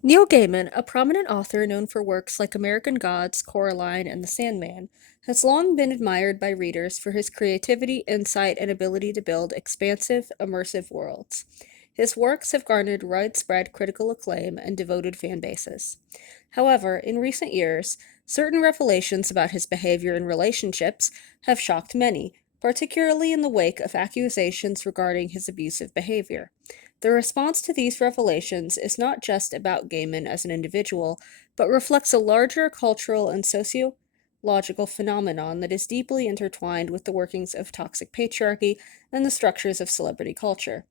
Neil Gaiman, a prominent author known for works like American Gods, Coraline, and The Sandman, has long been admired by readers for his creativity, insight, and ability to build expansive, immersive worlds. His works have garnered widespread critical acclaim and devoted fan bases. However, in recent years, certain revelations about his behavior in relationships have shocked many, particularly in the wake of accusations regarding his abusive behavior. The response to these revelations is not just about Gaiman as an individual, but reflects a larger cultural and sociological phenomenon that is deeply intertwined with the workings of toxic patriarchy and the structures of celebrity culture.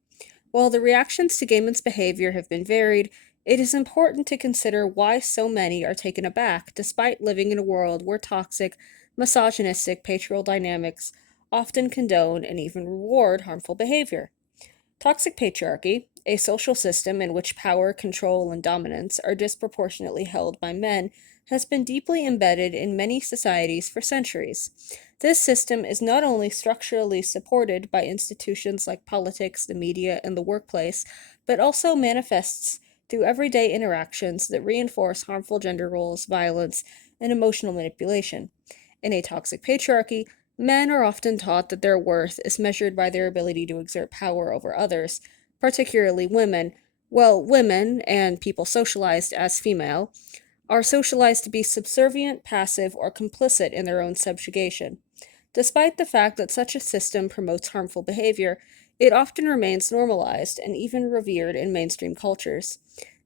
While the reactions to Gaiman's behavior have been varied, it is important to consider why so many are taken aback despite living in a world where toxic, misogynistic patriarchal dynamics often condone and even reward harmful behavior. Toxic patriarchy, a social system in which power, control, and dominance are disproportionately held by men, has been deeply embedded in many societies for centuries. This system is not only structurally supported by institutions like politics, the media, and the workplace, but also manifests through everyday interactions that reinforce harmful gender roles, violence, and emotional manipulation. In a toxic patriarchy, men are often taught that their worth is measured by their ability to exert power over others, particularly women. Well, women, and people socialized as female, are socialized to be subservient, passive, or complicit in their own subjugation. Despite the fact that such a system promotes harmful behavior, it often remains normalized and even revered in mainstream cultures.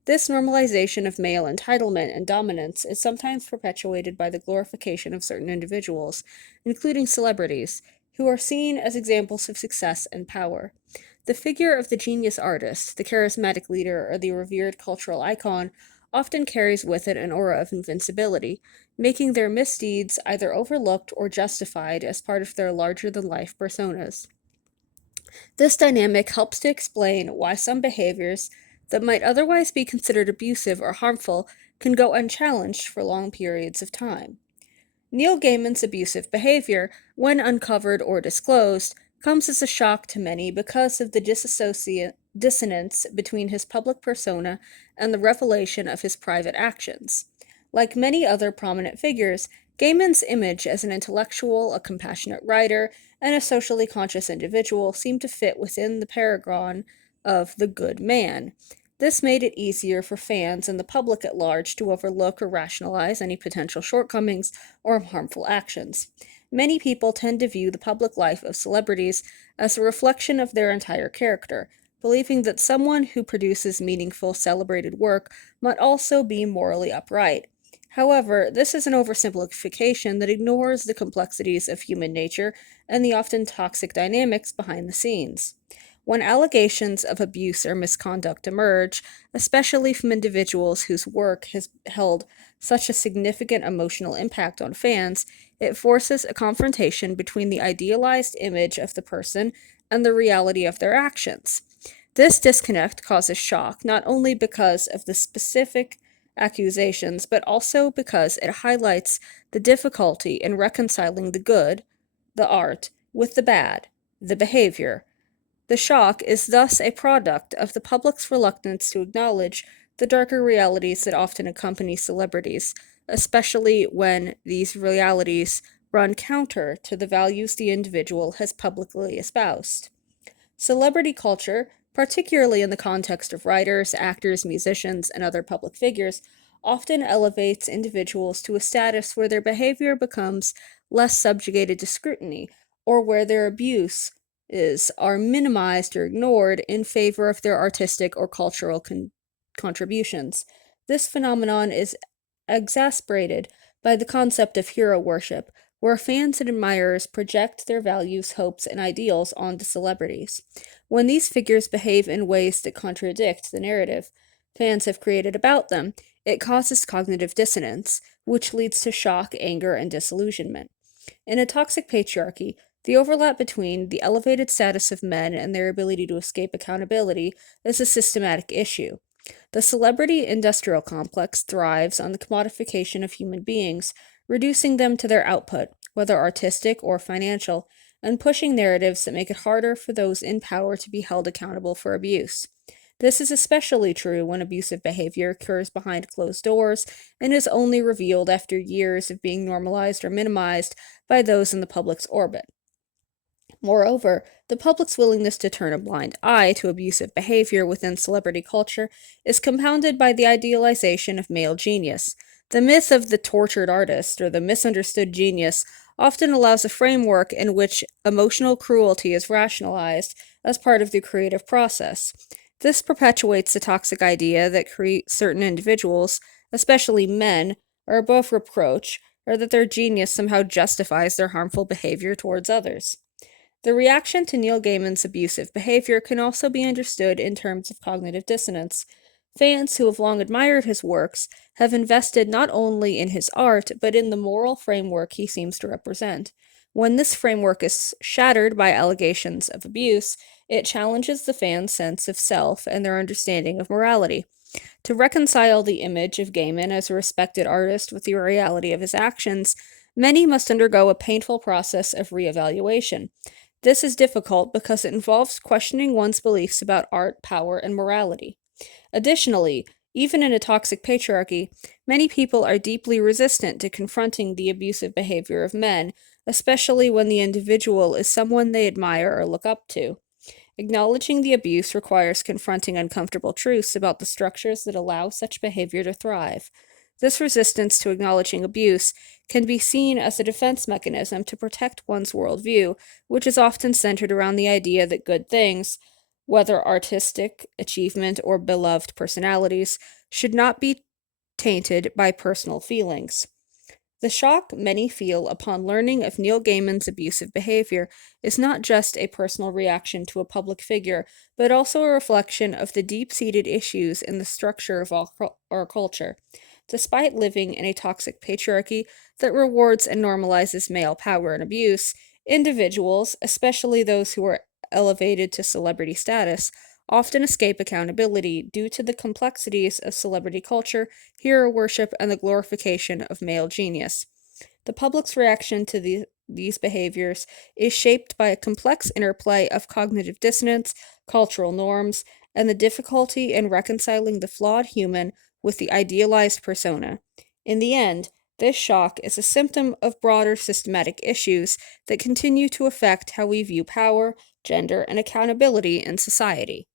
This normalization of male entitlement and dominance is sometimes perpetuated by the glorification of certain individuals, including celebrities, who are seen as examples of success and power. The figure of the genius artist, the charismatic leader, or the revered cultural icon often carries with it an aura of invincibility, making their misdeeds either overlooked or justified as part of their larger than life personas. This dynamic helps to explain why some behaviors that might otherwise be considered abusive or harmful can go unchallenged for long periods of time. Neil Gaiman's abusive behavior, when uncovered or disclosed, comes as a shock to many because of the dissonance between his public persona and the revelation of his private actions. Like many other prominent figures, Gaiman's image as an intellectual, a compassionate writer, and a socially conscious individual seemed to fit within the paragon of the good man. This made it easier for fans and the public at large to overlook or rationalize any potential shortcomings or harmful actions. Many people tend to view the public life of celebrities as a reflection of their entire character, believing that someone who produces meaningful, celebrated work might also be morally upright. However, this is an oversimplification that ignores the complexities of human nature and the often toxic dynamics behind the scenes. When allegations of abuse or misconduct emerge, especially from individuals whose work has held such a significant emotional impact on fans, it forces a confrontation between the idealized image of the person and the reality of their actions. This disconnect causes shock not only because of the specific accusations, but also because it highlights the difficulty in reconciling the good, the art, with the bad, the behavior. The shock is thus a product of the public's reluctance to acknowledge the darker realities that often accompany celebrities, especially when these realities run counter to the values the individual has publicly espoused. Celebrity culture, particularly in the context of writers, actors, musicians, and other public figures, often elevates individuals to a status where their behavior becomes less subjugated to scrutiny, or where their abuse is are minimized or ignored in favor of their artistic or cultural contributions. This phenomenon is exasperated by the concept of hero worship, where fans and admirers project their values, hopes, and ideals onto celebrities. When these figures behave in ways that contradict the narrative fans have created about them, it causes cognitive dissonance, which leads to shock, anger, and disillusionment. In a toxic patriarchy, the overlap between the elevated status of men and their ability to escape accountability is a systematic issue. The celebrity industrial complex thrives on the commodification of human beings, reducing them to their output, whether artistic or financial, and pushing narratives that make it harder for those in power to be held accountable for abuse. This is especially true when abusive behavior occurs behind closed doors and is only revealed after years of being normalized or minimized by those in the public's orbit. Moreover, the public's willingness to turn a blind eye to abusive behavior within celebrity culture is compounded by the idealization of male genius. The myth of the tortured artist, or the misunderstood genius, often allows a framework in which emotional cruelty is rationalized as part of the creative process. This perpetuates the toxic idea that certain individuals, especially men, are above reproach, or that their genius somehow justifies their harmful behavior towards others. The reaction to Neil Gaiman's abusive behavior can also be understood in terms of cognitive dissonance. Fans who have long admired his works have invested not only in his art, but in the moral framework he seems to represent. When this framework is shattered by allegations of abuse, it challenges the fans' sense of self and their understanding of morality. To reconcile the image of Gaiman as a respected artist with the reality of his actions, many must undergo a painful process of reevaluation. This is difficult because it involves questioning one's beliefs about art, power, and morality. Additionally, even in a toxic patriarchy, many people are deeply resistant to confronting the abusive behavior of men, especially when the individual is someone they admire or look up to. Acknowledging the abuse requires confronting uncomfortable truths about the structures that allow such behavior to thrive. This resistance to acknowledging abuse can be seen as a defense mechanism to protect one's worldview, which is often centered around the idea that good things, whether artistic achievement or beloved personalities, should not be tainted by personal feelings. The shock many feel upon learning of Neil Gaiman's abusive behavior is not just a personal reaction to a public figure, but also a reflection of the deep seated issues in the structure of our culture. Despite living in a toxic patriarchy that rewards and normalizes male power and abuse, individuals, especially those who are elevated to celebrity status, often escape accountability due to the complexities of celebrity culture, hero worship, and the glorification of male genius. The public's reaction to these behaviors is shaped by a complex interplay of cognitive dissonance, cultural norms, and the difficulty in reconciling the flawed human with the idealized persona. In the end, this shock is a symptom of broader systematic issues that continue to affect how we view power, gender, and accountability in society.